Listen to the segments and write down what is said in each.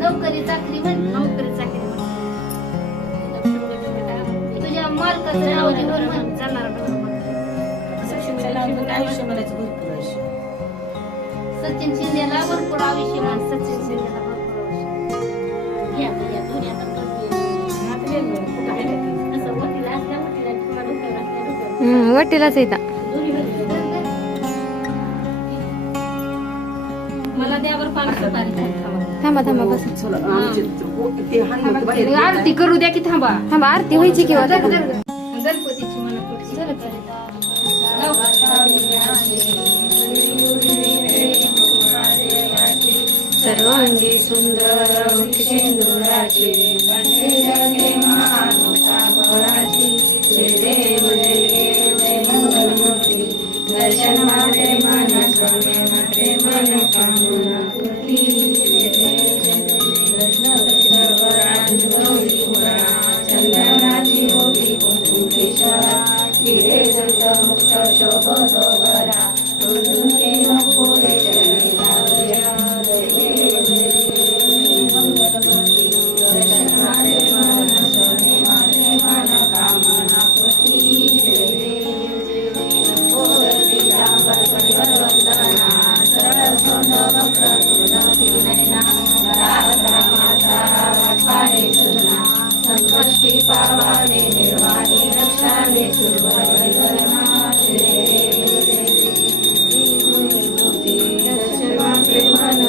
नोकरी चाकरी म्हण. नोकरी चाकरी म्हण. तुझ्या मालकाचं नाव घेऊन म्हण. सचिन शिंदेला भरपूर आयुष्य म्हण. सचिन शिंदेला. वटीलाच येतात थांबा थांबा बस. आरती करू द्या की थांबा. थांबा आरती व्हायची किंवा सर्वांगी सुंदर सिंधुराची वचन मात्रे मन स्वामी मात्रे मन पांडुना कृती सर्व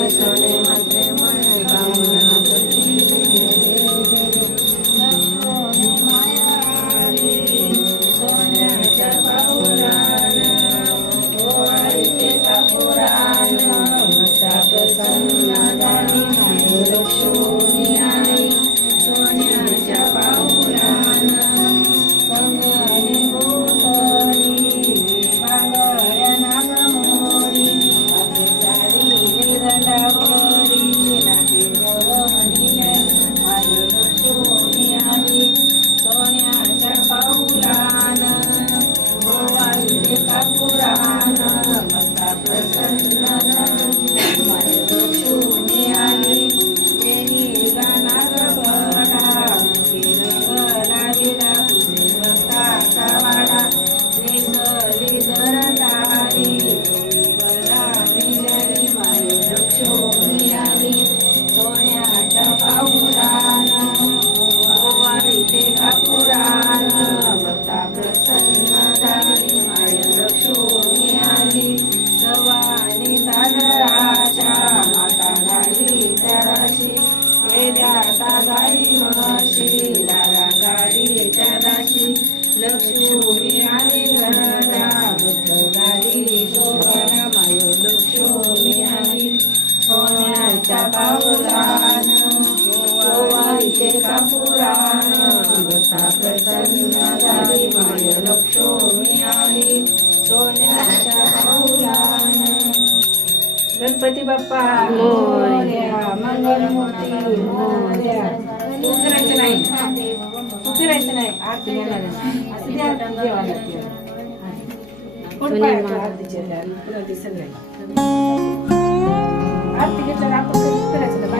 I turn Thank you. गोव्याला पावलान गोवा पुराण भक्ता प्रसन्न झाली माय लक्ष्मी आली सोन्याच्या गणपती बाप्पा मोर्या मंगलमूर्ती मोर्या. नाही. उतरायचं नाही. आरती देवाला कोण पाहिजे आरतीच्या दिसत नाही. आर्थिक याच्यावर आपण कधीच करायचं नाही